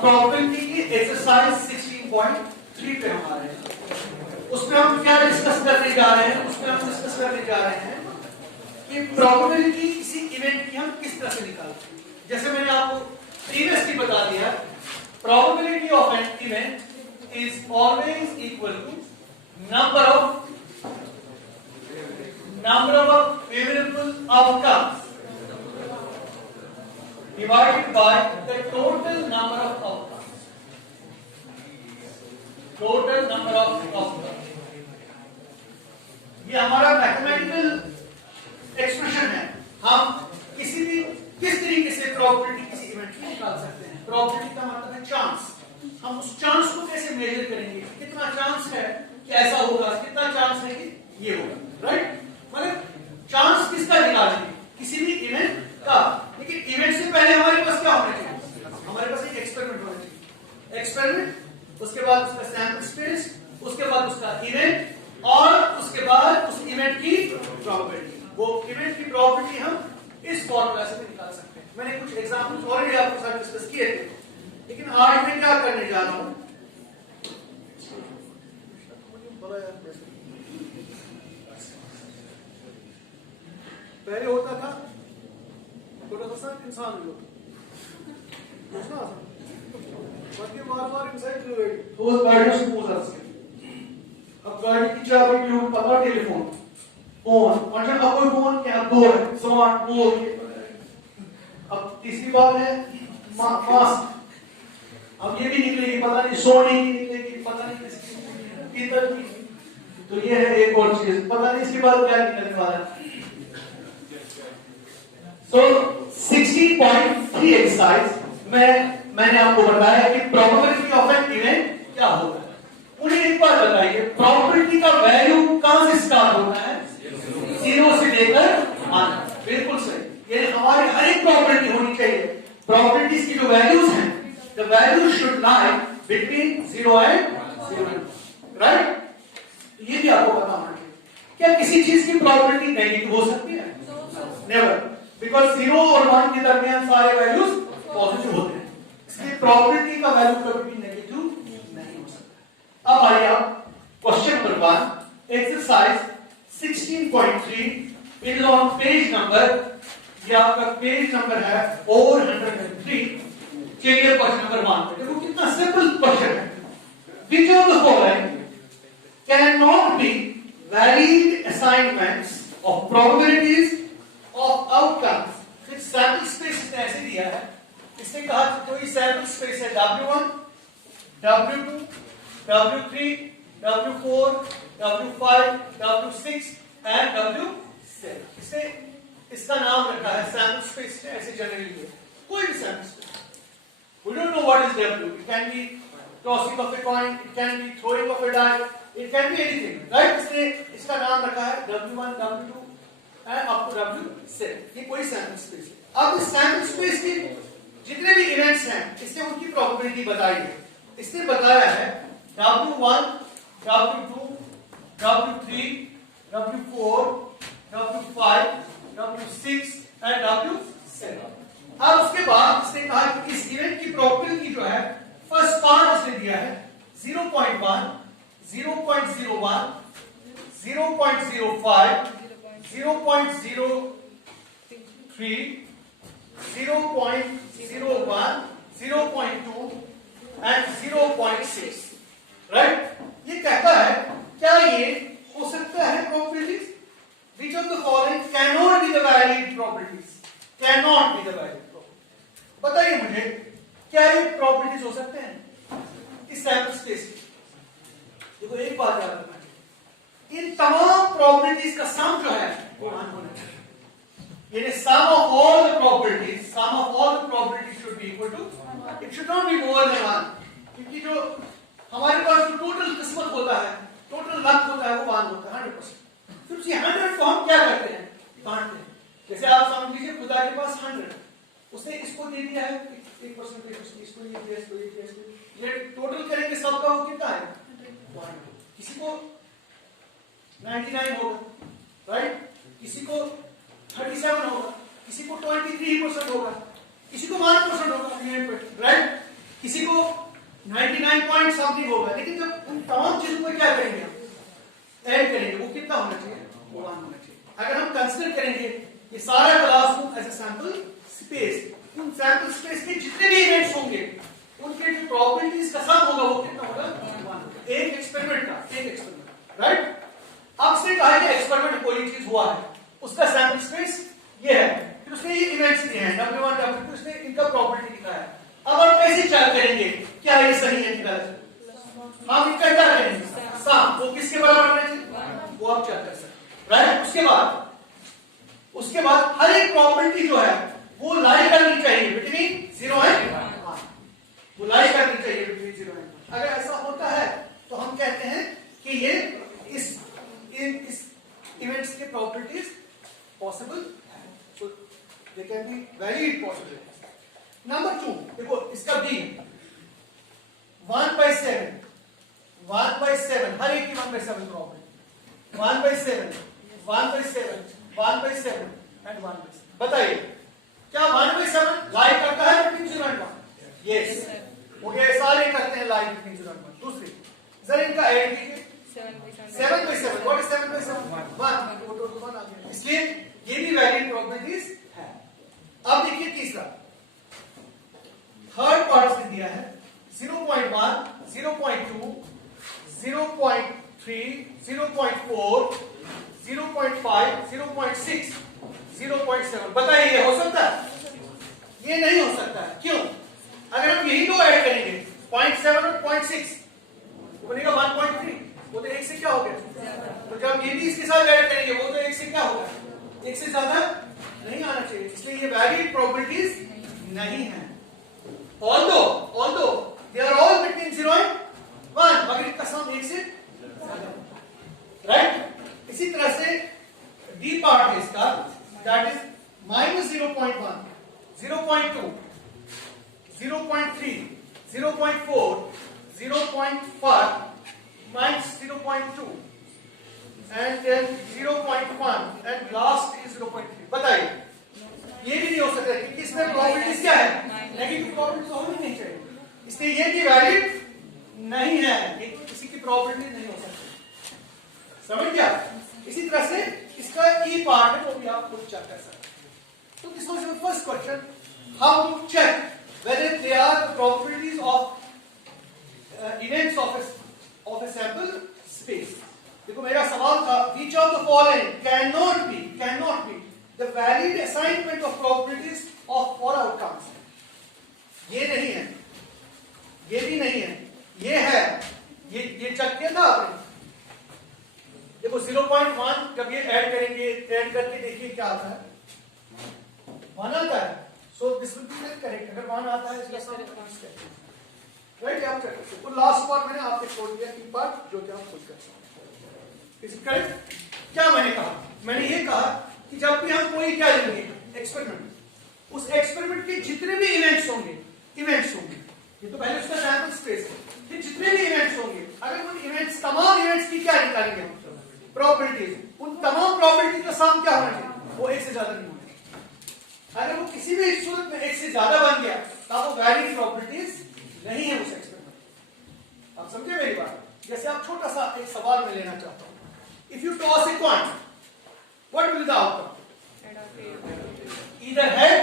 Probability की exercise 16.3 पे हमारे उसमें हम क्या डिस्कस करने जा रहे हैं कि प्रोबेबिलिटी किसी इवेंट की हम किस तरह से निकालते हैं। जैसे मैंने आपको प्रीवियसली बता दिया, probability of an event is always equal to number of favorable outcomes divided by the total number of outcomes. ये हमारा मैथमेटिकल एक्सप्रेशन है। हम किस तरीके से प्रोबेबिलिटी किसी इवेंट की निकाल सकते हैं। प्रोबेबिलिटी का मतलब है चांस। हम उस चांस को कैसे मेजर करेंगे, कितना चांस है कि ऐसा होगा, कितना चांस है कि ये होगा, राइट। मतलब चांस किसका निकालेंगे, किसी भी इवेंट का। लेकिन इवेंट से पहले हमारे पास क्या होना चाहिए, हमारे पास एक एक्सपेरिमेंट होना चाहिए। एक्सपेरिमेंट, उसके बाद उसका सैंपल स्पेस, उसके बाद उसका इवेंट, और उसके बाद उस इवेंट की प्रोबेबिलिटी। वो इवेंट की प्रोबेबिलिटी हम इस फॉर्मूला से भी निकाल सकते हैं। मैंने कुछ एग्जांपल्स ऑलरेडी आपके साथ डिस्कस किए थे, लेकिन आज मैं क्या करने जा रहा हूं, पहले होता था छोटा सा इंसान बार इनसाइड गाड़ियों से पूछ रहा। अब गाड़ी की चाबी भी पता, टेलीफोन, फोन, अच्छा अब कोई फोन क्या दो है, स्मार्ट फोन। अब तीसरी बात है मास्क। अब ये भी निकलेगी, पता नहीं सोने की निकलेगी, पता नहीं किसकी, पीतल की। तो ये है एक और चीज, पता नहीं इसके बाद क्या निकलने वाला है। So 16.3 एक्सरसाइज मैंने आपको बताया कि प्रोबेबिलिटी ऑफ एन इवेंट क्या होता है। मुझे एक बार बताइए, प्रोबेबिलिटी का वैल्यू कहां से स्टार्ट होता है, 0 से लेकर 1। बिल्कुल सही, ये हमारी हर एक प्रोबेबिलिटी होनी चाहिए। प्रोबेबिलिटीज की जो वैल्यूज हैं, the value should lie between 0 and 0, right. ये भी आपको पता होना चाहिए। क्या किसी चीज की प्रोबेबिलिटी नेगेटिव हो सकती है? नेवर, बिकॉज 0 और 1 के दरमियान सारे वैल्यूज पॉजिटिव होते हैं, इसलिए प्रोबेबिलिटी का वैल्यू कभी भी नेगेटिव नहीं हो सकता। अब आइए आप question number 1, exercise 16.3, it is on page number, ये आपका पेज नंबर है 403। चलिए क्वेश्चन नंबर 1 पे देखो, कितना सिंपल क्वेश्चन है। Which of the following cannot be varied assignments of probabilities of outcomes? फिर सैंपल स्पेस इसने ऐसे दिया है, इसने कहा कोई सैंपल स्पेस है W1, W2, W3, W4, W5, W6 and W7। इसने इसका नाम रखा है सैंपल स्पेस, ऐसे जनरली कोई भी sample space. We don't know what is W. It can be tossing of a coin, it can be throwing of a die, it can be anything, right? इसने इसका नाम रखा है W1, W2 and up to W7। ये कोई sample space है। अब इस सैंपल स्पेस के जितने भी इवेंट्स हैं, इसने उनकी प्रोबेबिलिटी बताई है। इसने बताया है W1, W2, W3, W4, W5, W6 and W7। अब उसके बाद इसने कहा कि इस इवेंट की प्रोबेबिलिटी जो है, फर्स्ट पार्ट इसने दिया है 0.1, 0.01, 0.05, 0.03, 0.01, 0.2 and 0.6, राइट। ये कहता है क्या ये हो सकता है probabilities? Which of the following cannot be the valid probabilities? Cannot be the valid probability. बताइए मुझे, क्या ये प्रोबेबिलिटीज हो सकते हैं इस सैंपल स्पेस की? देखो एक बात याद रखना, इन तमाम प्रोबेबिलिटीज का सम जो है वो 1 होना चाहिए। यानी sum of all the probabilities should be equal to, it should not be more than 1, क्योंकि जो हमारे पास जो टोटल किस्मत होता है, टोटल लक होता है, वो 1 होता है 100%। फिर ये 100 को हम क्या करते हैं, बांटते हैं। जैसे आप समझ लीजिए खुदा के पास 100, उसने इसको दे दिया है 1%, इसको ये दिया, इसको ये दिया, ये टोटल करेंगे सबका वो कितना है 1। किसी को 99 होगा, राइट, किसी को 37 होगा, किसी को 23% होगा, किसी को 1% होगा, होंगे, राइट? किसी को 99 पॉइंट समथिंग होगा, लेकिन जब उन तमाम चीजों को क्या करेंगे हम ऐड करेंगे, वो कितना होना चाहिए? 1 होना चाहिए। अगर हम कंसीडर करेंगे ये सारा classroom as a sample space, उन सैंपल स्पेस के जितने भी इवेंट्स होंगे उनके जो प्रोबेबिलिटीज का सम होगा वो कितना होगा? 1। एक एक्सपेरिमेंट का, एक एक्सपेरिमेंट, राइट? आपसे कहा है कि एक्सपेरिमेंट कोई चीज हुआ है, उसका सैंपल स्पेस ये है, फिर उसने ये इवेंट्स दिए हैं W1 W2, उसने इनका प्रोबेबिलिटी दिखाया है। अब हम कैसे चेक करेंगे क्या ये सही है कि गलत? हम इनका क्या करेंगे? सम, वो किसके बराबर होना चाहिए? वो आप चेक कर सकते हैं, राइट? उसके बाद हर एक प्रोबेबिलिटी जो है वो लाई करनी चाहिए बिटवीन 0 एंड 1, वो लाई करनी चाहिए बिटवीन 0 एंड 1। अगर ऐसा होता है तो हम कहते हैं कि ये इस इवेंट्स के प्रोबेबिलिटीज पॉसिबल है, so they can be very possible। Number 2 देखो, इसका B 1/7, 1/7, हर एक की 1/7 प्रोबेबिलिटी, 1/7, 1/7, 1/7 एंड 1/7। बताइए क्या 1/7 लाई करता है बिटवीन 0 एंड 1? यस, वो ये सारे करते हैं लाई बिटवीन 0 एंड 1। दूसरी जरा इनका ऐड कीजिए, 7/7, व्हाट इज 7/7? 1, वो टोटल 1 आ गया, इसलिए ये भी वैलिड प्रोबेबिलिटीज है। अब देखिए तीसरा, थर्ड पार्ट से दिया है 0.1, 0.2, 0.3, 0.4, 0.5, 0.6, 0.7। बताइए ये हो सकता है? ये नहीं हो सकता है, क्यों? अगर हम यही दो ऐड करेंगे 0.7 और 0.6 वो बनेगा 1.3, वो तो 1 से क्या हो गया? तो जब ये भी इसके साथ ऐड करेंगे वो तो 1 से क्या होगा? 1 से ज्यादा नहीं आना चाहिए, इसलिए ये वैलिड प्रोबेबिलिटीज नहीं है। although they are all between 0 and 1, मगर इनका सम 1 से ज्यादा, राइट? इसी तरह से डी पार्ट है इसका, that is -0.1, 0.2, 0.3, 0.4, 0.5, -0.2 and then 0.1 and last is 0.3। बताइए ये भी नहीं हो सकता क्योंकि इसमें प्रोबेबिलिटीज क्या है? नेगेटिव प्रोबेबिलिटी तो होनी नहीं चाहिए, इसलिए ये भी वैलिड नहीं है, ये किसी की प्रोबेबिलिटी नहीं हो सकती। समझ गया? इसी तरह से इसका ई पार्ट है वो भी आप खुद चेक कर सकते हैं। तो this was your first question, how to check whether they are the probabilities of events of a sample space। देखो मेरा सवाल था which of the following cannot be the valid assignment of probabilities of four outcomes। ये नहीं है, ये भी नहीं है, ये है, ये चेक किया था आपने? देखो 0.1 जब ये ऐड करेंगे, ऐड करके देखिए क्या आता है, 1 आता है, so this will be correct. अगर 1 आता है इसका सम राइट, आप चेक कर सकते हो। लास्ट पार्ट मैंने आपको छोड़ दिया, ई पार्ट जो कि आप खुद कर सकते हैं। Is it correct? क्या मैंने कहा? मैंने ये कहा कि जब भी हम कोई क्या लेंगे एक्सपेरिमेंट, उस एक्सपेरिमेंट के जितने भी इवेंट्स होंगे, ये तो पहले उसका सैंपल स्पेस है, फिर जितने भी इवेंट्स होंगे, अगर उन इवेंट्स तमाम इवेंट्स की क्या निकालेंगे हम? प्रोबेबिलिटीज। उन तमाम प्रोबेबिलिटी का सम क्या होना चाहिए? वो 1 से ज्यादा नहीं होना चाहिए। अगर वो किसी भी सूरत में 1 से ज्यादा बन गया तब वो वैलिड प्रोबेबिलिटीज नहीं है उस एक्सपेरिमेंट। आप समझे मेरी बात? जैसे आप छोटा सा एक सवाल में लेना चाहता हूं, if you toss a coin, what will the outcome? either head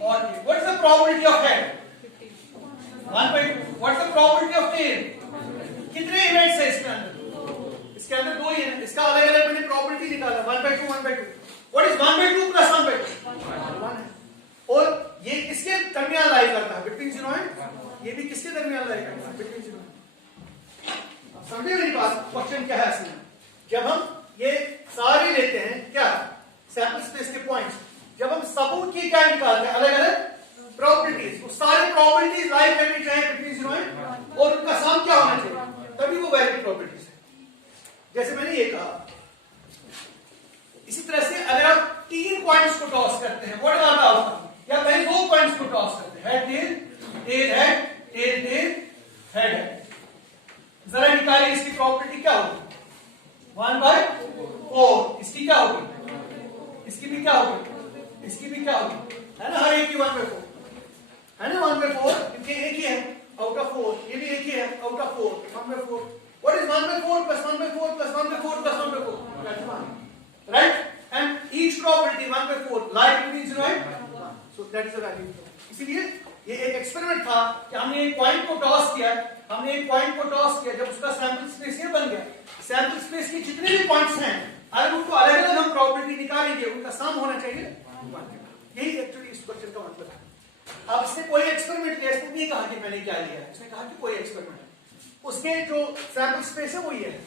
or tail। what is the probability of head? 1/2। what is the probability of tail? कितने इवेंट्स है इसके अंदर? इसके अंदर 2 ही है, इसका अलग अलग मैंने प्रोबेबिलिटी निकाला 1/2 1/2। what is 1/2 plus 1/2? 1 है। और ये किसके दरमियान लाई करता है? बिटवीन 0 एंड, ये भी किसके दरमियान लाई करता है? Between 0 and. समझे मेरी बात? क्वेश्चन क्या है असल में, जब हम ये सारे लेते हैं क्या सैंपल स्पेस के पॉइंट्स, जब हम सबूत की क्या निकालते हैं अलग अलग प्रोबेबिलिटीज, वो सारी प्रोबेबिलिटीज लाई करनी चाहिए बिटवीन 0 एंड, और उनका सम क्या होना चाहिए, तभी वो वैलिड प्रोबेबिलिटीज है। जैसे मैंने ये कहा, इसी तरह से अगर आप 3 पॉइंट्स को टॉस करते हैं, व्हाट आर द आउटकम? या पहले 2 पॉइंट्स को टॉस करते हैं, head tail, tail head, tail tail, head head, जरा निकालिए इसकी प्रोबेबिलिटी क्या होगी? 1/4। इसकी क्या होगी? इसकी भी क्या होगी? इसकी भी क्या होगी? है ना, हर एक की 1/4। है ना 1/4, क्योंकि एक ही है आउट ऑफ 4, ये भी एक ही है out of 4, 1/4. What is 1/4 plus 1/4 plus 1/4 plus 1/4? That's 1. Right? And each probability 1/4 lie between 0 and 1. So that is the value. इसीलिए ये एक एक्सपेरिमेंट था कि हमने एक पॉइंट को टॉस किया, जब उसका सैंपल स्पेस ये बन गया, सैंपल स्पेस के जितने भी पॉइंट्स हैं अगर उनको अलग-अलग हम प्रोबेबिलिटी निकालेंगे उनका सम होना चाहिए 1. यही एक्चुअली इस क्वेश्चन का मतलब है. अब इसने कोई एक्सपेरिमेंट लिया, इसने नहीं कहा कि मैंने क्या लिया है, इसने कहा कि कोई एक्सपेरिमेंट. उसके जो सैंपल स्पेस है वो ये है,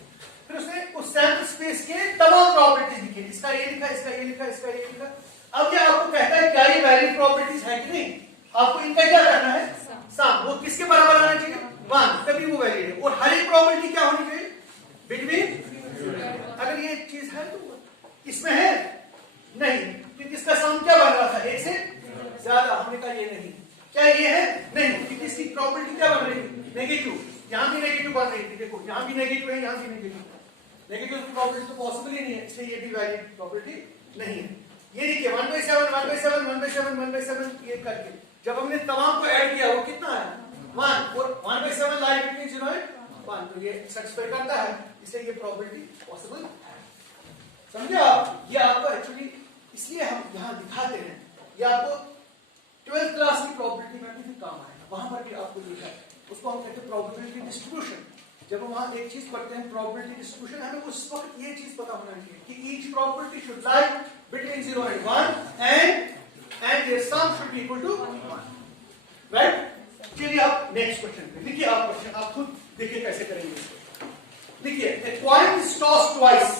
फिर उसने उस सैंपल स्पेस के तमाम प्रोबेबिलिटीज लिखी, इसका ये लिखा, इसका ये लिखा, इसका ये लिखा. अब ये आपको कहता है क्या ये वैलिड प्रोबेबिलिटीज है कि नहीं, आपको इनका क्या करना है, सम. वो किसके बराबर आना चाहिए, 1, तभी वो वैलिड है. और हर एक प्रोबेबिलिटी क्या होनी चाहिए, बिटवीन. अगर ये चीज है तो इसमें है नहीं, क्योंकि इसका सम क्या बन रहा था, एक से ज्यादा. हमने कहा ये नहीं. क्या ये है, नहीं, क्योंकि इसकी प्रोबेबिलिटी क्या बन रही है, नेगेटिव. यहां भी नेगेटिव बन रही थी, देखो यहां भी नेगेटिव है, यहां भी नेगेटिव. नेगेटिव प्रोबेबिलिटी तो पॉसिबल ही नहीं है, इसलिए ये भी वैलिड प्रोबेबिलिटी नहीं है. ये देखिए 1/7 1/7 1/7 1/7 ये करके जब हमने तमाम को ऐड किया वो कितना है, 1. और 1/7 लाई बिटवीन 0 and 1, तो ये सेटिस्फाई करता है, इसलिए ये प्रोबेबिलिटी पॉसिबल है. समझे आप. ये आपको एक्चुअली इसलिए हम यहां दिखाते हैं, ये आपको 12th क्लास की प्रोबेबिलिटी में भी काम आएगा, वहां पर भी आपको लिखा है. उसको हम कहते हैं प्रोबेबिलिटी डिस्ट्रीब्यूशन. जब हम वहां एक चीज पढ़ते हैं प्रोबेबिलिटी डिस्ट्रीब्यूशन, हमें उस वक्त ये चीज पता होना चाहिए कि each probability should lie between 0 and 1 and their sum should be equal to 1. Right. चलिए आप नेक्स्ट क्वेश्चन पे लिखिए. आप क्वेश्चन आप खुद देखिए कैसे करेंगे इसको. लिखिए a coin is tossed twice.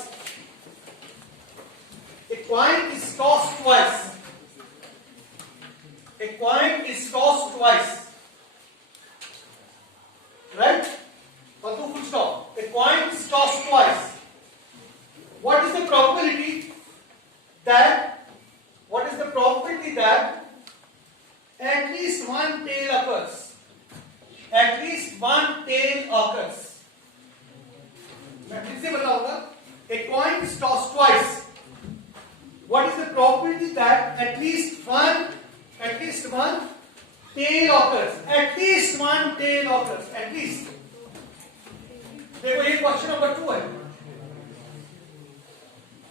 A coin is tossed twice. A coin is tossed twice. Right? Or two full stop. A coin is tossed twice. What is the probability that at least one tail occurs? At least one tail occurs. मैं फिर से बताऊंगा. A coin is tossed twice. What is the probability that at least one tail occurs? At least one tail occurs. At least. देखो ये question number 2 है.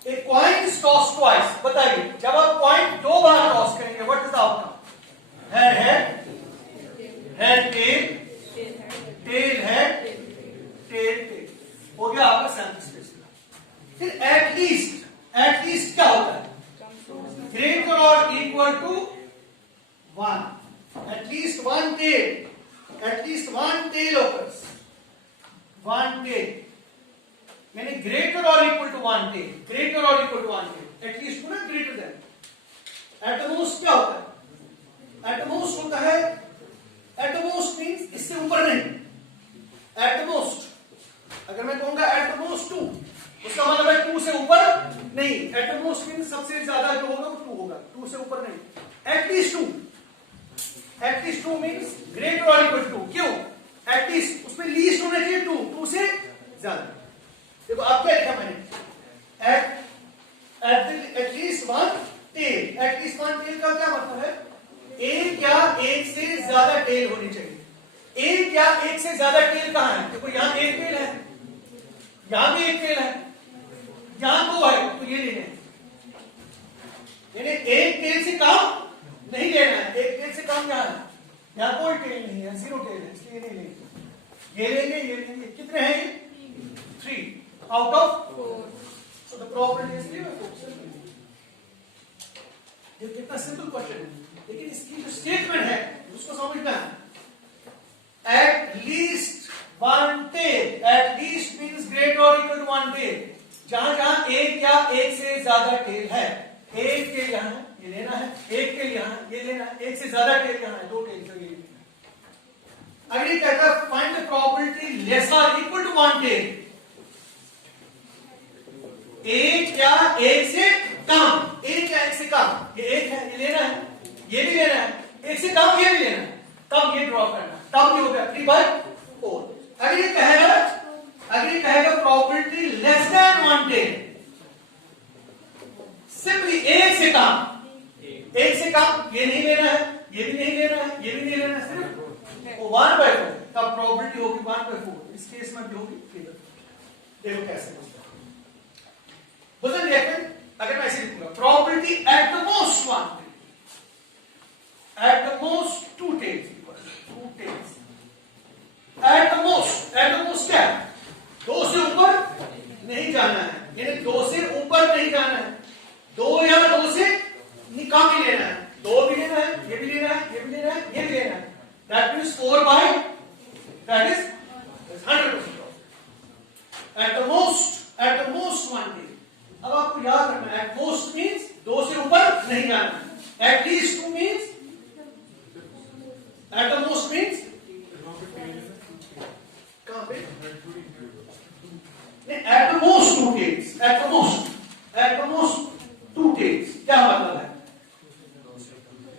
A coin is tossed twice. बताइए जब आप कॉइन 2 बार टॉस करेंगे what is the outcome? Head tail, tail head, tail tail. हो गया आपका सैंपल स्पेस. फिर एटलीस्ट क्या होता है, ग्रेटर और equal to 1. At least one tail occurs. 1 tail यानी ग्रेटर और इक्वल टू 1 tail. एटलीस्ट को ना ग्रेटर देन. एटमोस्ट क्या होता है, एटमोस्ट होता है, एटमोस्ट मींस इससे ऊपर नहीं. एटमोस्ट अगर मैं कहूंगा एटमोस्ट 2, उसका मतलब है 2 से ऊपर नहीं. एटमोस्ट मींस सबसे ज्यादा जो होगा वो 2 होगा, 2 से ऊपर नहीं. एटलीस्ट 2 मींस ग्रेटर और इक्वल टू 2. क्यों एटलीस्ट, उसमें लीस्ट होना चाहिए 2 से ज्यादा. देखो आप क्या लिखा मैंने, at least one tail. At least one tail का क्या मतलब है, एक या एक से ज्यादा टेल होनी चाहिए. एक या एक से ज्यादा टेल कहां है, देखो यहां एक टेल है, यहां भी एक टेल है, यहां 2 है, तो ये लेने हैं. एक टेल से कम नहीं लेना है. एक टेल से कम यहां है, यहां कोई टेल नहीं है, 0 टेल है, इसलिए नहीं लेंगे. ये लेंगे. कितने हैं ये, 3 out of 4. So the probability is 3/4. ये कितना सिंपल क्वेश्चन है, लेकिन इसकी जो स्टेटमेंट है उसको समझना है. At least one tail. At least means greater और इक्वल टू 1 टेल. जहां एक या एक से ज्यादा टेल है, एक टेल यहां है, ये लेना है. एक टेल यहां है, ये लेना है. एक से ज्यादा टेल यहां है, 2 टेल तो ये. अगर ये कहता है फाइंड द प्रोबेबिलिटी लेस और इक्वल टू 1 टेल. एक या एक से कम. ये एक है, ये लेना है, ये भी लेना है. एक से कम ये भी लेना है, तब ये ड्रॉ करना. तब ये हो गया 3/4. अगर ये कहेगा probability less than 1 tail, simply एक से कम ये नहीं लेना है, ये भी नहीं लेना है, ये भी नहीं लेना है, सिर्फ 1/4 का प्रोबेबिलिटी होगी 1/4। इस केस में भी होगी। देखो कैसे बुझल गया। अगर मैं ऐसे लिखूंगा probability at the most 1 at the most 2 tails at the most क्या है? 2 से ऊपर नहीं जाना है, यानी 2 से ऊपर नहीं जाना है, 2 या 2 से कम ही लेना है, 2 भी लेना है, ये भी लेना है, ये भी लेना है, ये भी लेना है। That means 4 by that is 100%। At the most 1 tail। अब आपको याद रखना है एट मोस्ट मींस 2 से ऊपर नहीं जाना है, at least 2 means, at the most means कहां पे नहीं, at the most 2 tails, at the most 2 tails क्या मतलब है?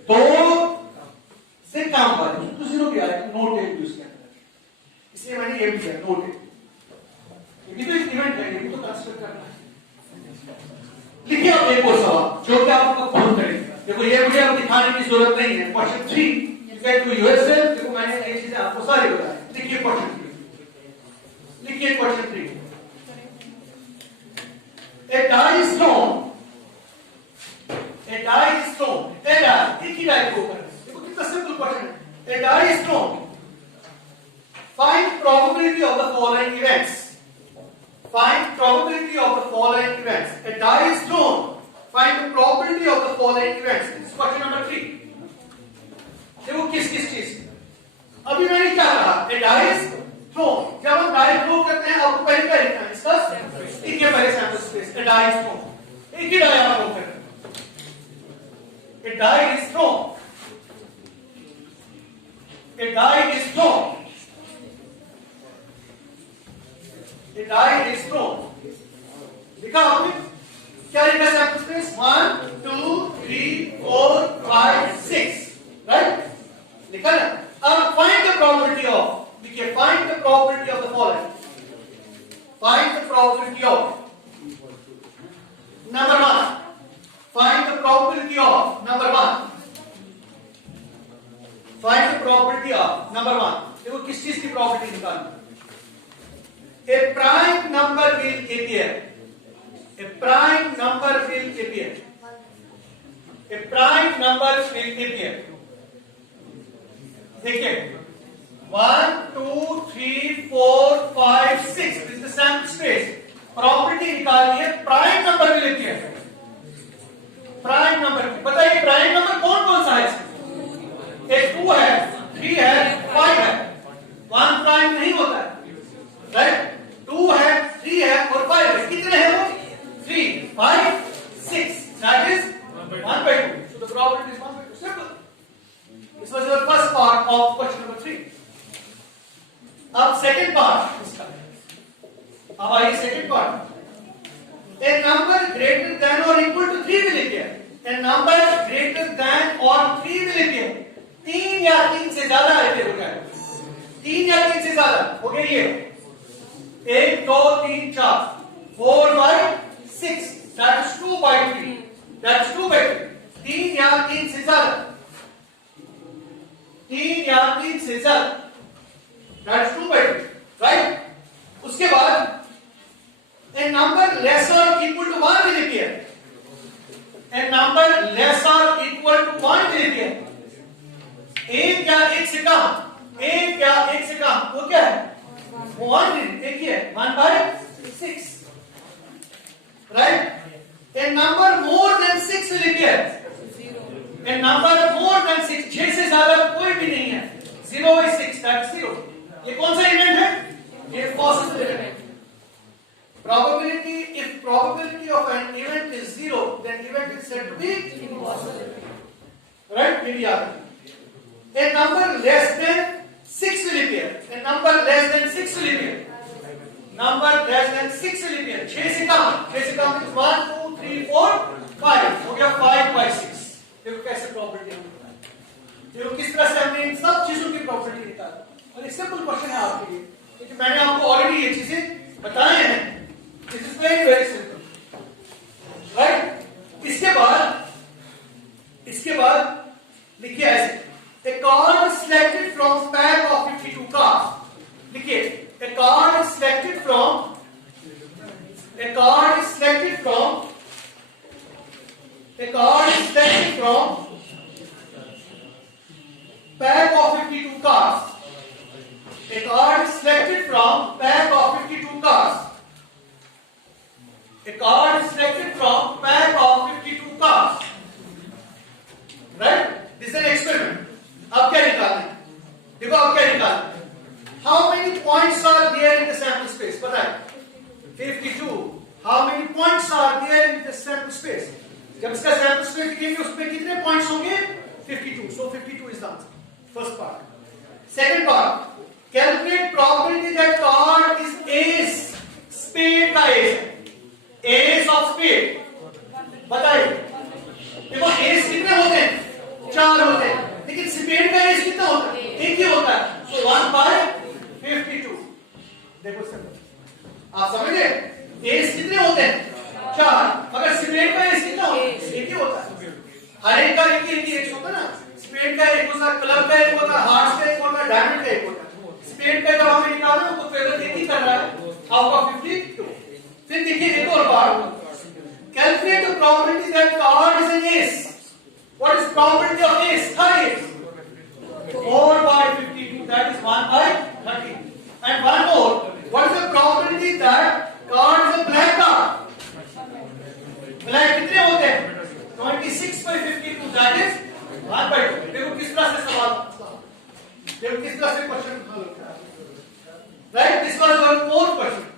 2 से कम वाले तो 0 भी आएगा, नो टेल यूज किया, इसलिए मैंने ये भी किया नो टेल। ये तो एक इवेंट है, ये भी तो कंसीडर करना है। लिखिए आप एक और सवाल जो कि आपको बहुत करेगा। देखो ये मुझे अब दिखाने की जरूरत नहीं है। Question 3 you can do yourself. देखो मैंने ये चीजें आपको सारी बताई। लिखिए क्वेश्चन 3, लिखिए question 3। A die is thrown, a die is thrown, एक ही die को ऊपर। देखो कितना सिंपल क्वेश्चन है। A die is thrown, find probability of the following events, find probability of the following events। A die is thrown, find the probability of the following events। This is question number 3। देखो किस किस चीज, अभी मैंने क्या कहा, A die is thrown। जब हम die थ्रो करते हैं आपको पहले क्या लिखना है, इसका एक ये पहले sample space. A die is thrown, एक ही die आप थ्रो कर रहे हैं। A die is thrown, a die is thrown, a die is thrown। लिखा आपने क्या लिखा सैंपल स्पेस? 1 2 3 4 5 6 राइट, लिखा ना। अब फाइंड द प्रोबेबिलिटी ऑफ, देखिए find the probability of the following, find the probability of number 1, find the probability of number 1, find the probability of number 1। देखो किस चीज की प्रोबेबिलिटी निकालनी। A prime number will appear, a prime number will appear, a prime number will appear। देखिए 1 2 3 4 5 6 this is sample space. Probability निकालनी है prime number में लेती है। प्राइम नंबर बताइए प्राइम नंबर कौन कौन सा है? एक 2 है, 3 है, 5 है। 1 प्राइम नहीं होता है, राइट? 2 है, 3 है और 5 है। कितने हैं वो? 3 5 6 that is 1/2। So the probability is 1/2। Simple. This was your first part of question number 3। अब सेकंड पार्ट इसका, अब आइए second part. A number greater than और equal to 3 will appear, a number greater than और 3 will appear। 3 या 3 से ज्यादा appear हो गया, 3 या 3 से ज्यादा हो गया। ये 1 2 3 4 4 by 6 that is 2 by 3, that is 2 by 3। 3 या 3 से ज्यादा, 3 या 3 से ज्यादा that is 2 by 3, right? उसके बाद a number less or equal to 1 will appear, a number less or equal to 1 will appear। एक या एक से कम, एक या एक से कम वो क्या है? वो 1 एक ही है, 1/6, right? a number more than 6 will appear, a number more than 6 6 से ज्यादा कोई भी नहीं है। 0/6 that is 0। ये कौन सा इवेंट है? ये possible event. Probability, if probability of an event is 0, then event is said to be impossible, right? ये भी याद रखना। A number less than 6 will appear, a number less than 6 will appear, number less than 6 will appear। 6 से कम, 6 से कम 1 2 3 4 5 हो गया 5/6। देखो कैसे probability हम निकालें, देखो किस तरह से हमने इन सब चीजों की probability निकाली। और एक सिंपल क्वेश्चन है आपके लिए, क्योंकि मैंने आपको ऑलरेडी ये चीजें बताए हैं। This is very very simple, right? इसके बाद लिखिए ऐसे card is selected from pack of 52 cards. A card is selected from pack of 52 cards. A card is selected from pack of 52 cards. Right? This is an experiment. अब क्या निकालना है? देखो अब क्या निकालना है? How many points are there in the sample space? बताएं. 52. How many points are there in the sample space? जब इसका sample space लिखेंगे उसमें कितने points होंगे? 52. So 52 is the answer. First part. Second part. Calculate probability that card is ace. Spade का ace है. Ace of spade. बताइए. देखो ace कितने होते हैं? 4 होते हैं. लेकिन स्पेड का एज कितना होता है? एक ही होता है. So 1/52. देखो सर आप समझे? एज कितने होते हैं? 4. मगर स्पेड का एज कितना होता है? एक ही होता है. हर एक का एक ही एज होता है ना. स्पेड का एक होता है, क्लब का एक होता है, हार्ट का एक होता है, डायमंड का एक होता है. स्पेड का जब हमें निकालना है तो फेवर एक ही कर रहा है आउट ऑफ 52. फिर देखिए एक और बात. Calculate the probability that card is an S. What is probability of ace? Third ace. 4/52. That is 1/30. And one more. What is the probability that card is a black card? Black कितने होते हैं? 26/52. That is 1/2. देखो किस तरह से सवाल. देखो किस तरह से क्वेश्चन हल होता है. Right? This was our fourth question.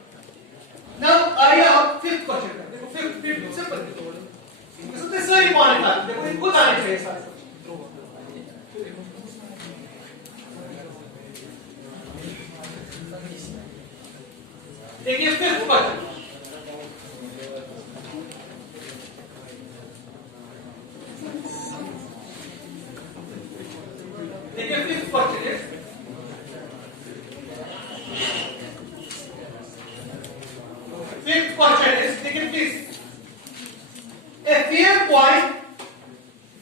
Now आइए अब fifth question. देखो fifth simple. This is very important. देखो ये खुद आने चाहिए सारे. देखिए फिफ्थ क्वेश्चन. देखिए फिफ्थ क्वेश्चन है. Fifth question is, देखिए please. A fair coin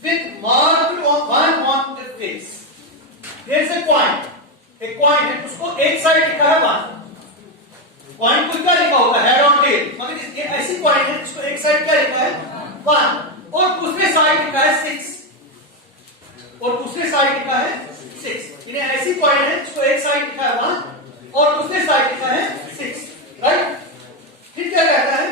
with marked one on the face. There is a coin. एक coin है उसको एक साइड लिखा है 1. कॉइन को क्या लिखा होगा? हेड और टेल. मगर ये ऐसी कॉइन है इसको एक साइड क्या लिखा है? 1 और दूसरे साइड लिखा है 6. और दूसरे साइड लिखा है 6. यानी ऐसी कॉइन है इसको एक साइड लिखा है 1 और दूसरे साइड लिखा है 6. राइट? फिर क्या कहता है?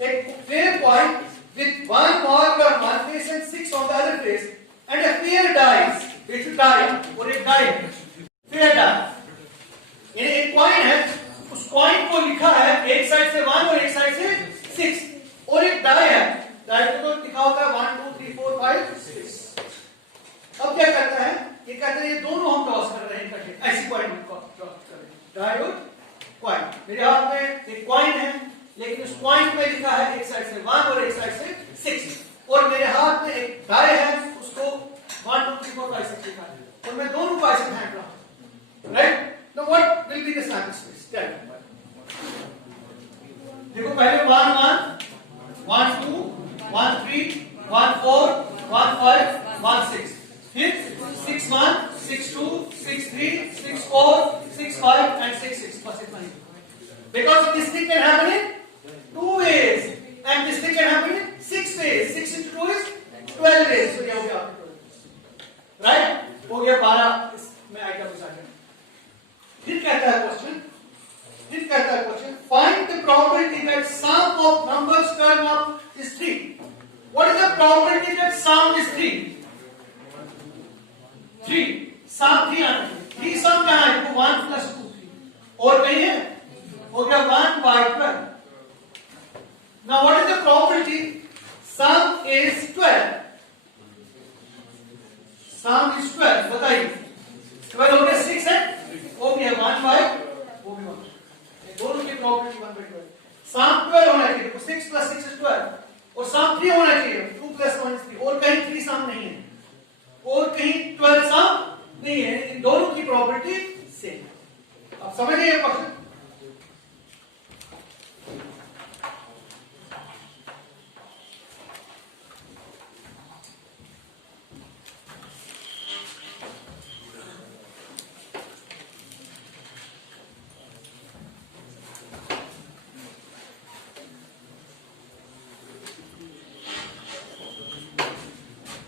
एक fair coin with one mark on one face and 6 on the other face, and a fair dice, which die और एक die है, fair die. यानी एक कॉइन है, उस कॉइन को लिखा है एक साइड से 1 और एक साइड से 6 और एक डाई है. डाई को तो लिखा होता है 1 2 3 4 5 6. अब क्या करता है? ये कहता है ये दोनों हम टॉस कर रहे हैं इकट्ठे. ऐसी कॉइन को टॉस कर रहे हैं, डाई और कॉइन. मेरे हाथ में एक कॉइन है लेकिन उस पॉइंट में लिखा है एक साइड से 1 और एक साइड से 6 और मेरे हाथ में एक डाई है उसको 1 2 3 4 5 6 लिखा है और मैं दोनों को ऐसे फेंक रहा हूं. Right? Now what will be the sample space? Tail. देखो पहले 1 1 1 2 1 3 1 4 1 5 1 6. फिर 6 1 6 2 6 3 6 4 6 5 and 6 6. बस इतना ही. Because this thing can happen in 2 ways and this thing can happen in 6 ways. 6 into 2 is 12 ways. So ये हो गया आपका 12. Right? हो गया 12 इसमें आइटम्स आ गए. फिर कहता है question. Find the probability that sum of numbers turn up is 3. What is the probability that sum is 3? 3. Sum 3 आना चाहिए. 3 sum कहाँ है? 1 plus 2 3. और कहीं है? हो गया 1/12. Now what is the probability? Sum is 12. Sum is 12. बताइए. 12 हो गया 6 है. हो गया 1/, वो भी 1. दोनों की probability 1/12. Sum 12 होना चाहिए. तो 6 plus 6 is 12. और sum 3 होना चाहिए. 2 plus 1 is 3. और कहीं 3 sum नहीं है. और कहीं 12 sum नहीं है. इन दोनों की probability same है. अब समझ गए ये क्वेश्चन?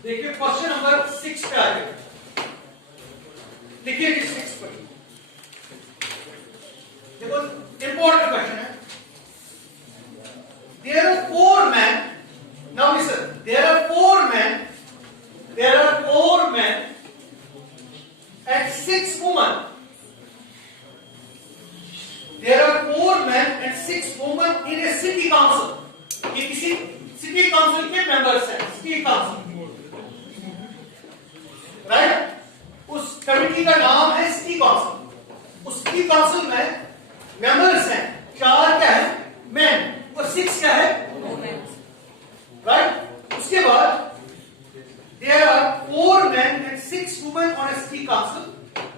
देखिए क्वेश्चन नंबर 6 पे आ गया, लिखिए 6 पर। देखो इंपॉर्टेंट क्वेश्चन है। There are 4 men. Now listen. There are 4 men. There are 4 men and 6 women. There are 4 men and 6 women in a city council. ये किसी सिटी काउंसिल के मेंबर्स हैं, सिटी काउंसिल, राइट? उस कमेटी का नाम है city council. उस city council में मेंबर्स हैं 4 क्या है? मैन, और 6 क्या है? राइट? उसके बाद there are 4 men and 6 women on a city council.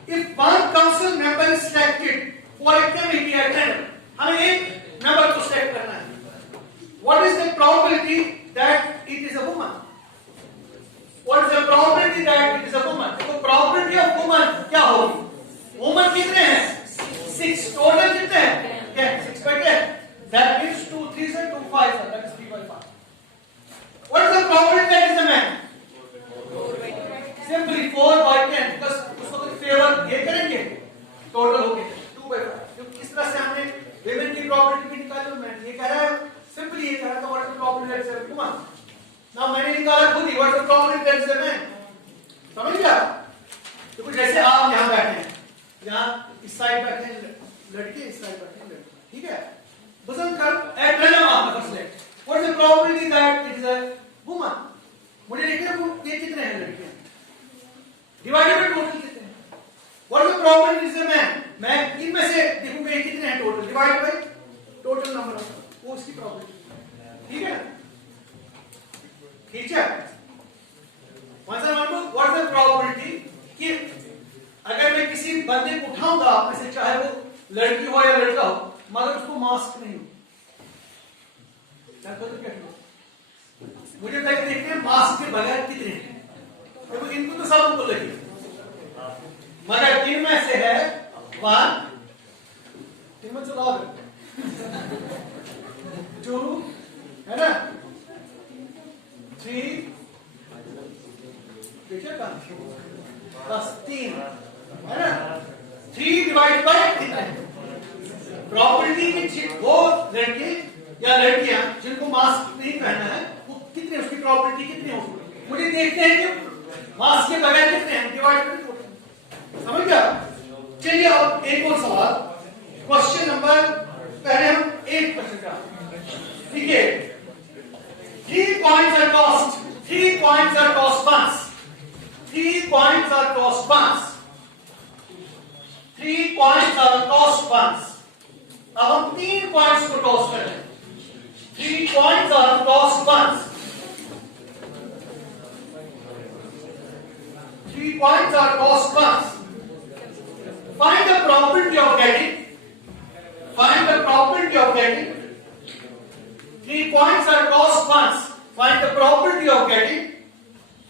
If one council member is selected for a committee at random, हमें एक मेंबर को सेलेक्ट करना है। What is the probability that it is a woman? What is the probability that it is a woman? तो probability of woman क्या होगी? woman कितने हैं? 6, टोटल कितने हैं? क्या 6 by 10? That means 2 3 से 2 5 है, that is 3 by 5. What is the probability that it is a man? Simply 4 by 10, because उसको तो फेवर ये करेंगे, टोटल हो गया 2 by 5. तो किस तरह से हमने women की probability भी निकाली? मैंने ये कह रहा है, सिंपली ये कह रहा था what is the probability that it is a woman. Now मैंने निकाला खुद ही what is the probability that it is a man. समझ गया? तो कुछ जैसे आप यहाँ बैठे हैं, यहाँ इस साइड बैठे हैं लड़के, इस साइड बैठे हैं लड़के, ठीक है? पसंद कर एट रैंडम आपका select, what is the probability that it is a woman. मुझे देखना ये कितने हैं लड़के, डिवाइडेड बाय टोटल कितने हैं. What is the probability it is a man. मैं इनमें से देखूंगा ये कितने हैं total, divided by total number of, वो उसकी probability, ठीक है? ठीक है? Once I want to what is the probability कि अगर मैं किसी बंदे को उठाऊंगा आप में से, चाहे वो लड़की हो या लड़का हो, मगर उसको मास्क नहीं हो, क्या करूं? मुझे पहले देखते हैं मास्क के बगैर कितने हैं। तो इनको तो सबको लगी, मगर इनमें से है 1, इनमें से लॉग 2 है ना, 3 देखिए बस 3 है ना, 3 डिवाइड बाय कितने? प्रॉपर्टी की वो लड़के या लड़कियां जिनको मास्क नहीं पहनना है, वो कितने, उसकी प्रॉपर्टी कितनी होगी? मुझे देखते हैं कि मास्क के बगैर कितने हैं, डिवाइड बाय टोटल। समझ गया? चलिए अब एक और सवाल, क्वेश्चन नंबर, पहले हम एक क्वेश्चन का, ठीक है? 3 coins are tossed. 3 coins are tossed once. 3 coins are tossed once. 3 coins are tossed once. अब हम 3 coins को टॉस कर रहे हैं. 3 coins are tossed once. 3 coins are tossed once. Find the probability of getting. Find the probability of getting. 3 coins are tossed once. Find the probability of getting.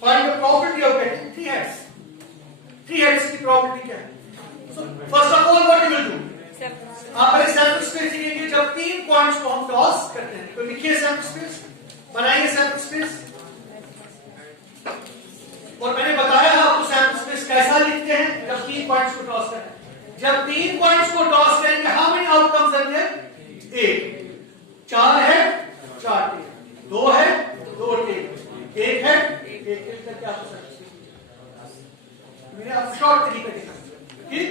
Find the probability of getting 3 heads. 3 heads की probability क्या है? So first of all, what you will do? आप पहले sample space लिखेंगे। जब 3 coins को हम toss करते हैं तो लिखिए सैंपल स्पेस, बनाइए सैंपल स्पेस। और मैंने बताया आपको सैंपल स्पेस कैसा लिखते हैं जब 3 कॉइन्स को टॉस करते हैं। जब 3 कॉइन्स को टॉस करेंगे, how many outcomes are there? 1, 4 है 4 टेल, 2 है 2 टेल, 1 है 1 टेल करके आपको सैंपल स्पेस मैंने आपको शॉर्ट तरीका दिखाया, ठीक?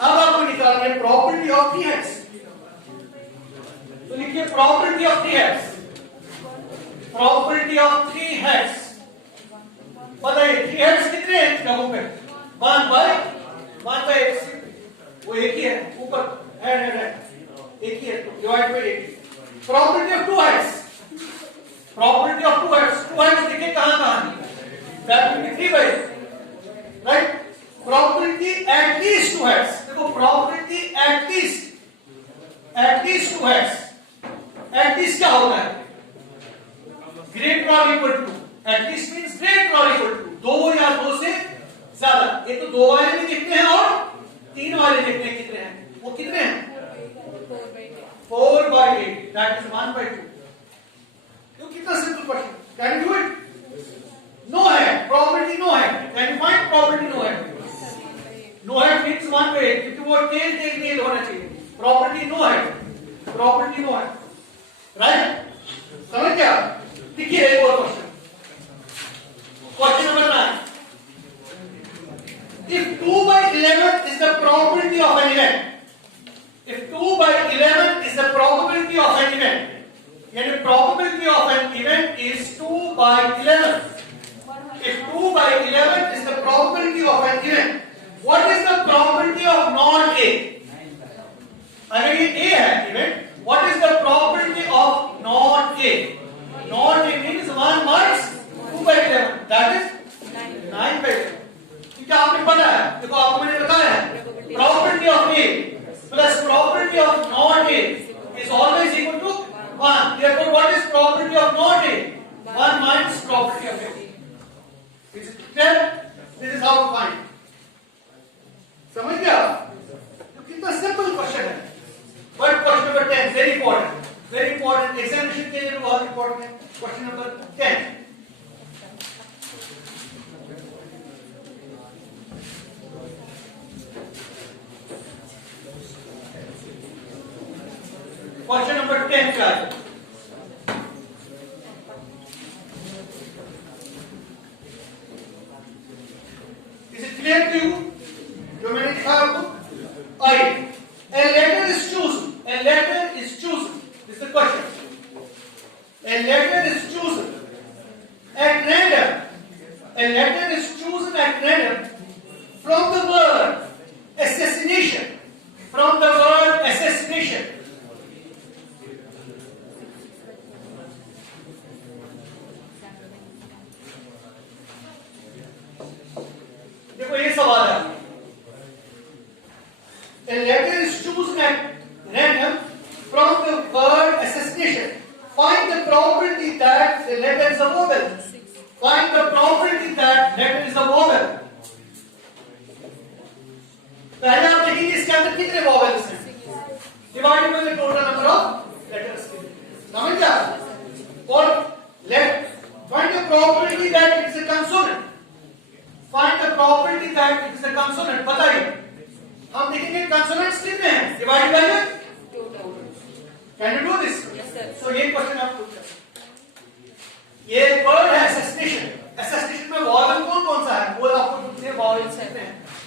अब आपको निकालना है प्रॉपर्टी ऑफ 3 हेड्स। तो लिखिए property of 3 heads. Property of 3 heads, बताइए 3 हेड्स कितने हैं जगहों पे? 1 बाय 1 वो एक ही है, ऊपर हेड एक ही है, divide by 8। Property of 2 heads. Property of 2 heads, 2 heads देखिए कहां that will be 3 by, right? Property at least 2 heads. देखो property at least 2 heads. At least क्या होता है? ग्रेटर और equal to. At least means greater और equal to, 2 या 2 से ज्यादा। ये तो 2 वाले भी कितने हैं और 3 वाले देखते हैं कितने हैं। वो कितने हैं? 4 by 8, दैट इज 1 by 2। तो कितना simple question, can you do it? No है, प्रोबेबिलिटी नो है। Can you find probability no है? नो है मींस वन पे, क्योंकि वो टेल होना चाहिए। प्रोबेबिलिटी नो है, प्रोबेबिलिटी नो है, राइट? समझ गया? देखिए एक और question, question number 9। If 2/11 is the probability of an event, if 2/11 is the probability of an event, yani probability of an event is 2/11. If 2/11 is the probability of an event, what is the probability of non-A? अगर ये A है event, what is the probability of non-A? Non-A means 1 minus 2/11, that is 9/11. क्या आपने पढ़ा है? देखो आपको मैंने बताया है, probability of A plus probability of not A is always equal to 1. Therefore, what is probability of not A? 1 minus probability of A. Is it clear? This is how to find. समझ गया? तो कितना simple question है। But question number 10 very important examination के लिए बहुत important है। Question number 10, question number 10 क्या है? Is it clear to you? जो मैंने लिखा आपको, आइए, a letter is chosen. A letter is chosen. This is the question. A letter is chosen at random. A letter is chosen at random from the word assassination. From the word assassination. देखो ये सवाल है, a letter is chosen at random from the word assassination. Find the probability that the letter is a vowel. Find the probability that letter is a vowel. पहले आप देखेंगे इसके अंदर कितने vowels हैं, divided by the total number of letters. समझ गया? और find the probability that it is a consonant. Find the probability that it is a consonant. बताइए, हम देखेंगे consonants कितने हैं, divide by total. Can you do this? So ये question आप पूछ सकते हैं। ये वर्ड है assassination। assassination में वॉवल कौन सा है, वो आपको कितने वॉवल्स हैं,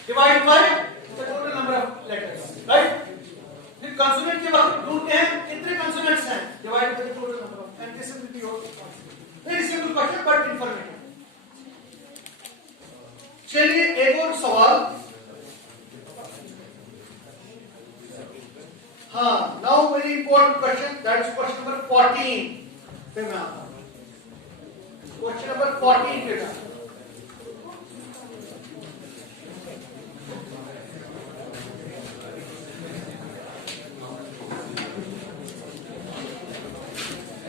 divide by the total number of letters, right? फिर consonant के वक्त ढूंढते हैं कितने consonants हैं, divide by the total number of, and this will be your very simple question but informative. चलिए एक और सवाल। हाँ, now very important question, that is question number 14 पे मैं आता हूं। क्वेश्चन नंबर 14 पे मैं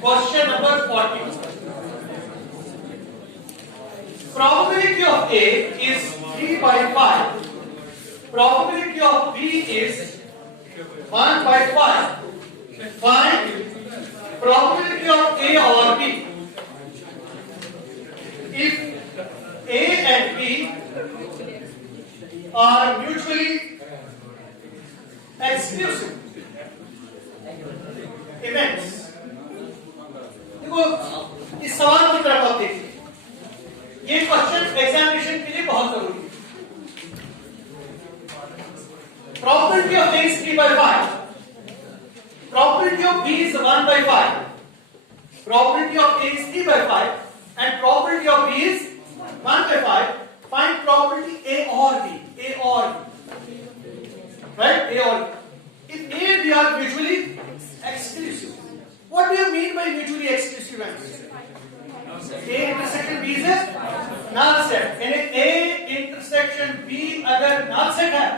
question number 14। Probability of A is 3/5. Probability of B is 1/5. Find probability of A or B. If A and B are mutually exclusive events. देखो इस सवाल की तरफ आप देखिए, ये क्वेश्चन एग्जामिनेशन के लिए बहुत जरूरी है। Probability of A is 3/5. Probability of B is 1/5. Probability of A is 3/5 and probability of B is 1/5. Find probability A or B. A or B. Right? A or B. If A and B are mutually exclusive. What do you mean by mutually exclusive events? A intersection B is a null set. यानी A intersection B अगर null set है,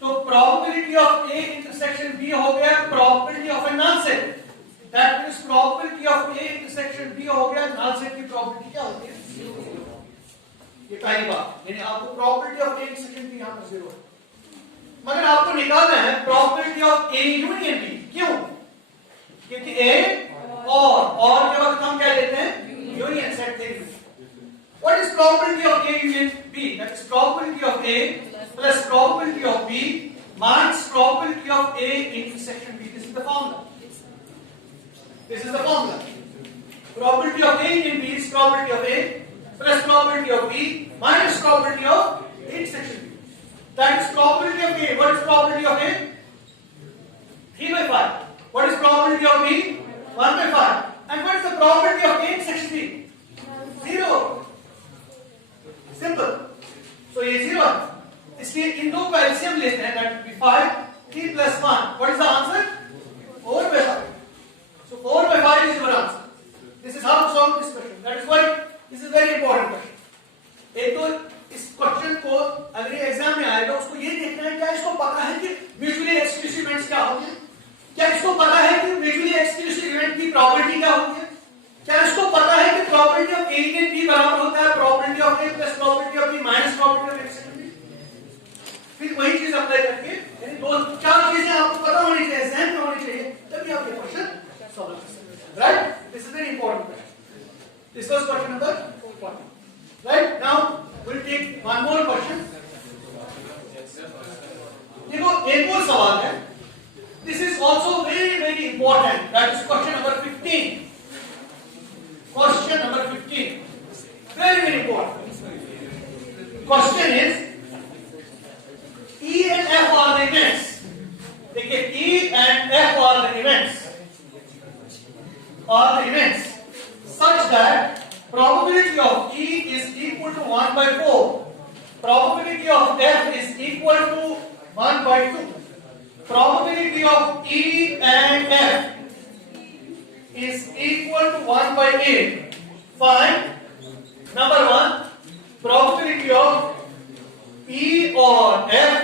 तो probability of A intersection B हो गया probability of a null set. That means probability of A intersection B हो गया null set की probability क्या होती है? ये पहली बात, यानी आपको probability of A intersection B यहाँ पर 0 है। मगर आपको निकालना है probability of A union B। क्यों? क्योंकि A और के वक्त हम क्या लेते हैं union set theory. What is probability of A union B? That is probability of A plus probability of B minus probability of A intersection B. This is the formula. This is the formula. Probability of A union B is probability of A plus probability of B minus probability of intersection B. That is probability of A. What is probability of A? 3 by 5. What is probability of B? 1 by 5. And what is the probability of A intersection B? 0. Simple. So ये 0. इसलिए इन दो का LCM लेते हैं. That will be 5. 3 plus 1. What is the answer? 4 by 5. So 4 by 5 is your answer. This is how to solve this question. That is why this is very important question. एक तो इस question को अगर ये exam में आएगा उसको ये देखना है क्या इसको पता है कि म्यूचुअली एक्सक्लूसिव इवेंट्स क्या होंगे, क्या इसको पता है कि म्यूचुअली एक्सक्लूसिव इवेंट की प्रॉपर्टी क्या होती है, क्या इसको पता है कि property of A and B बराबर होता है property of A plus property of B minus property of X and B. फिर वही चीज अप्लाई करके यानी दो चार चीजें आपको पता होनी चाहिए, ध्यान में होनी चाहिए, तभी आप ये क्वेश्चन सॉल्व कर सकते हैं. Right, this is very important question. This was question number 4. Right, now we'll take one more question. देखो एक और सवाल है. This is also very important. That is question number 15. Question number 15. Very important. Question is E and F are the events. देखिए E and F are the events. Are the events such that probability of E is equal to 1 by 4. Probability of F is equal to 1 by 2. Probability of E and F is equal to 1 by 8. Find number 1 probability of E or F.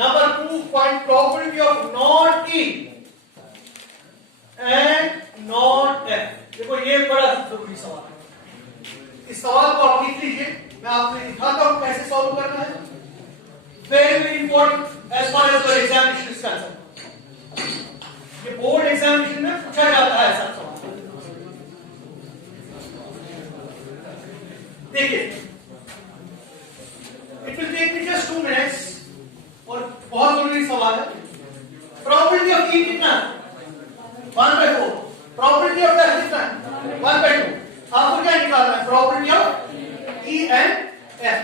Number 2 find probability of not E and not F. देखो ये बड़ा जरूरी सवाल है. इस सवाल को आप लिख लीजिए, मैं आपको दिखाता हूं कैसे सॉल्व करना है. Very important as far as your examination is concern. ये बोर्ड एग्जामिनेशन में पूछा जाता है ऐसा सवाल. देखिए it will take me just 2 minutes और बहुत जरूरी सवाल है. प्रोबेबिलिटी ऑफ ई कितना? 1 by 4. प्रोबेबिलिटी ऑफ एफ कितना? 1 by 2. आपको क्या निकालना है? Probability of E and F.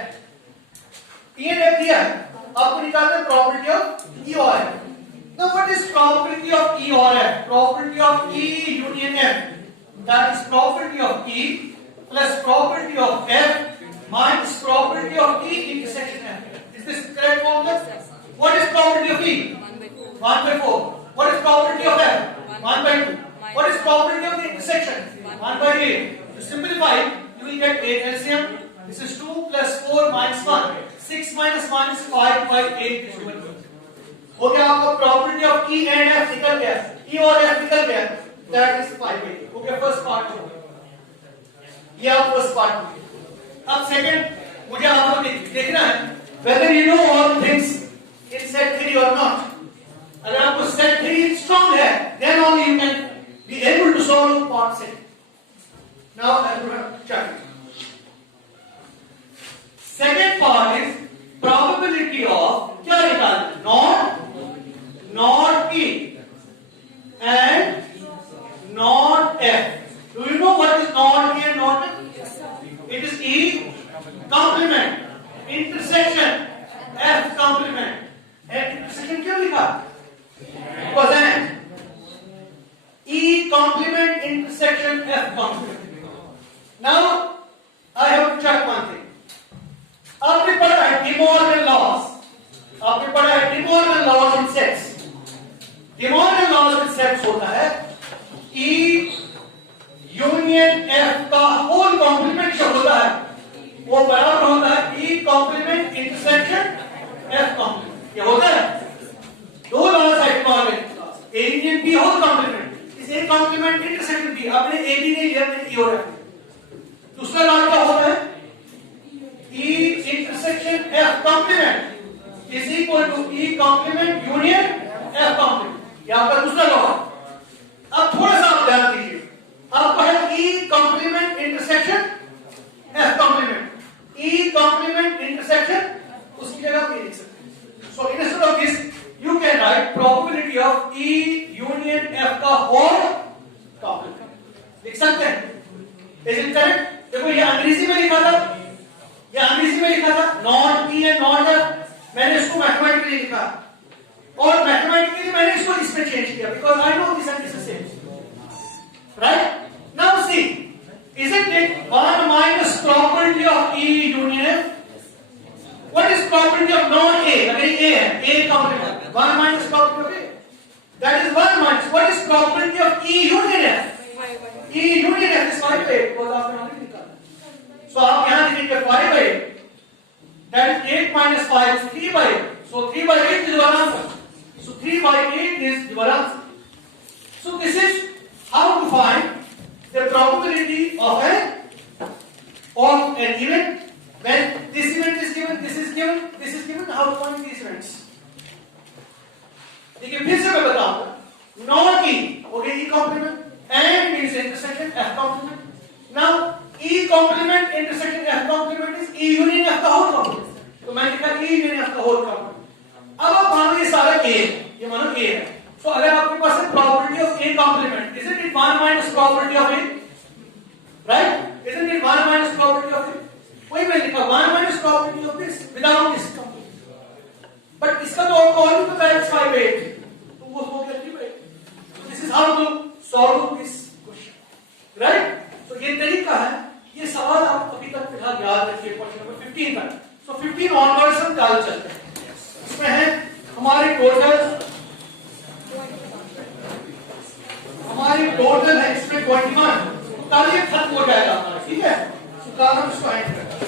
E and F दिया है, आपको निकालना है प्रोबेबिलिटी ऑफ ई और F. Now what is probability of E और F? Probability of E union F, that is probability of E plus probability of F minus probability of E intersection F. Is this correct formula? What is probability of E? 1 by 4. What is probability of F? 1 by 2. What is probability of the intersection? 1 by 8. To simplify, you will get a LCM. This is 2 plus 4 minus 1. 6 minus 1 is 5 by 8 is equal to. हो गया आपका probability of E and F निकल गया. E और F निकल गया. That is 5 by 8. हो गया first part हो गया. ये आप first part हो गया. अब second मुझे आपको देखना है whether you know all things in set theory or not. अगर आपको set theory strong है, then only you can be able to solve part set. Now I'm going to check. Second part is probability of क्या निकालना? Not E and not F. Do you know what is not E and not F? It is E complement intersection F complement. F intersection क्यों लिखा? Because E complement intersection F complement. Now I have to check one thing. आपने पढ़ा है De Morgan laws. आपने पढ़ा है De Morgan laws in sets. De Morgan laws in sets होता है E union F का whole complement जो होता है वो बराबर होता है E complement intersection F complement. ये होता है दो laws है De Morgan. A union B whole complement. इस A complement intersection B. आपने A भी नहीं लिया, मैंने E और F. दूसरा लॉ क्या होता है? E intersection F complement is equal to E complement union F complement. ये आपका दूसरा लॉ है. अब थोड़ा सा आप ध्यान दीजिए. आपका है E complement इंटरसेक्शन, उसकी जगह ये लिख सकते हैं। So instead of this you can write probability of E union F का होल कॉम्प्लीमेंट, लिख सकते हैं। Is it correct? देखो ये अंग्रेजी में लिखा था, ये अंग्रेजी में लिखा था not E and not F, मैंने इसको मैथमेटिकली लिखा और मैथमेटिकली मैंने इसको इसमें चेंज किया because I know this and this is same, right? Now see, isn't it 1 minus property of E union F? What is property of non-A? अगर A है, A complement, 1 minus property of A, that is 1 minus. What is property of E union F? E union F is 5 by 8, because आपने already निकाला। So आप यहाँ लिखेंगे 5 by 8, that is 8 minus 5 is 3 by 8. So 3 by 8 is your answer. So 3 by 8 is your answer. So this is how to find the probability of an event when this event is given, this is given, this is given. How to find these events? देखिए फिर से मैं बताऊंगा, not E, okay, E complement, and means intersection F complement. Now E complement intersection F complement is E union F का whole complement. तो मैंने लिखा E union F का whole complement. अब आप मानो ये सारा A है, ये मानो A है। तो अगर आपके पास है probability of A complement, isn't it 1 minus probability of A? Right? Isn't it 1 minus probability of A? वही मैं लिखा 1 minus probability of this without this complement. But इसका तो आपको और भी पता है 5 by 8, तो वो हो गया 3 by 8. So this is how to solve this question. Right? So ये तरीका है, ये सवाल आप अभी तक फिलहाल याद रखिए क्वेश्चन नंबर 15 तक. So 15 onwards हम चाल चलते हैं. इसमें है हमारे टोटल है इसमें 21. कल ये खत्म हो जाएगा हमारा, ठीक है? तो कल हम इसको एंड करेंगे.